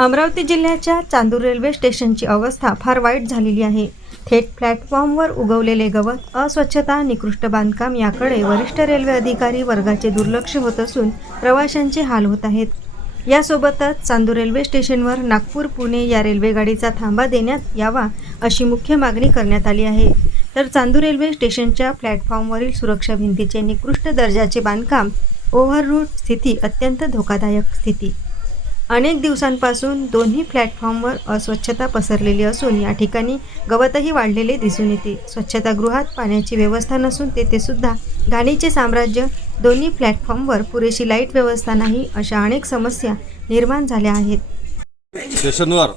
अमरावती जिल्ह्याच्या चांदूर रेल्वे स्टेशनची अवस्था फार वाईट झालेली आहे. थेट प्लॅटफॉर्मवर उगवलेले गवत अस्वच्छता निकृष्ट बांधकाम याकडे वरिष्ठ रेल्वे अधिकारी वर्गाचे दुर्लक्ष होत असून प्रवाशांचे हाल होत आहेत. यासोबतच चांदूर रेल्वे स्टेशनवर नागपूर पुणे या रेल्वेगाडीचा थांबा देण्यात यावा अशी मुख्य मागणी करण्यात आली आहे. तर चांदूर रेल्वे स्टेशनच्या प्लॅटफॉर्मवरील सुरक्षा भिंतीचे निकृष्ट दर्जाचे बांधकाम ओव्हररूट स्थिती अत्यंत धोकादायक स्थिती. अनेक दिवसांपासून दोन्ही प्लॅटफॉर्मवर अस्वच्छता पसरलेली असून या ठिकाणी गवतही वाढलेले दिसून येते. स्वच्छतागृहात पाण्याची व्यवस्था नसून तेथे सुद्धा घाणीचे साम्राज्य दोन्ही प्लॅटफॉर्मवर पुरेशी लाइट व्यवस्था नाही अशा अनेक समस्या निर्माण झाल्या आहेत. स्टेशनवर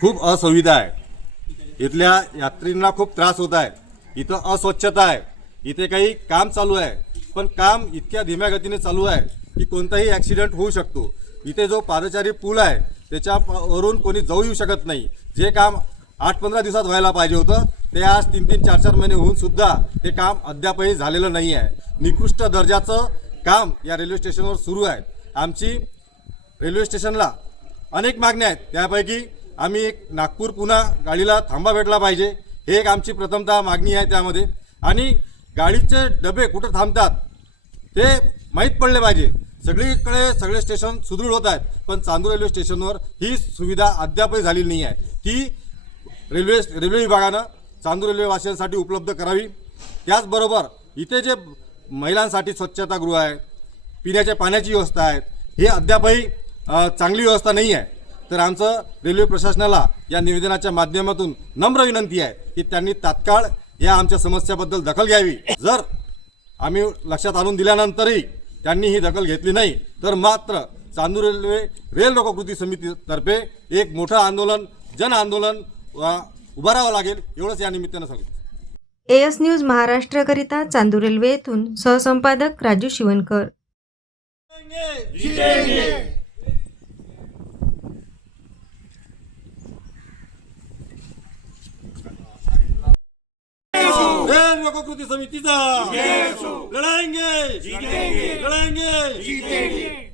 खूप असुविधा आहे. इथल्या यात्रींना खूप त्रास होत आहे. इथं अस्वच्छता आहे. इथे काही काम चालू आहे. पण काम इतक्या धीम्या गतीने चालू आहे की कोणताही ॲक्सिडेंट होऊ शकतो. इथे जो पादचारी पूल आहे त्याच्यावरून कोणी जाऊ येऊ शकत नाही. जे काम आठ पंधरा दिवसात व्हायला पाहिजे होतं ते आज तीन तीन चार चार महिने होऊन सुद्धा ते काम अद्यापही झालेलं नाही आहे. निकृष्ट दर्जाचं काम या रेल्वे स्टेशनवर सुरू आहे. आमची रेल्वे स्टेशनला अनेक मागण्या आहेत. त्यापैकी आम्ही एक नागपूर पुन्हा गाडीला थांबा भेटला पाहिजे. हे एक आमची प्रथमतः मागणी आहे त्यामध्ये. आणि गाडीचे डबे कुठं थांबतात ते माहीत पडले पाहिजे. सगळीकडे सगळे स्टेशन सुदृढ होत आहेत. पण चांदूर रेल्वे स्टेशनवर ही सुविधा अद्यापही झालेली नाही आहे. ती रेल्वे रेल्वे विभागानं चांदूर रेल्वेवासियांसाठी उपलब्ध करावी. त्याचबरोबर इथे जे महिलांसाठी स्वच्छतागृह आहे पिण्याच्या पाण्याची व्यवस्था आहे हे अद्यापही चांगली व्यवस्था नाही आहे. तर आमचं रेल्वे प्रशासनाला या निवेदनाच्या माध्यमातून नम्र विनंती आहे की त्यांनी तात्काळ या आमच्या समस्याबद्दल दखल घ्यावी. जर आम्ही लक्षात आणून दिल्यानंतरही त्यांनी ही दखल घेतली नाही तर मात्र चांदूर रेल्वे रेल लोककृती समितीतर्फे एक मोठं आंदोलन जन आंदोलन उभारावं लागेल एवढंच या निमित्तानं सांगितलं. एएस न्यूज महाराष्ट्रकरिता चांदूर रेल्वे येथून सहसंपादक राजू शिवणकर रेल लोककृती समितीचा. लढाएंगे लढाएंगे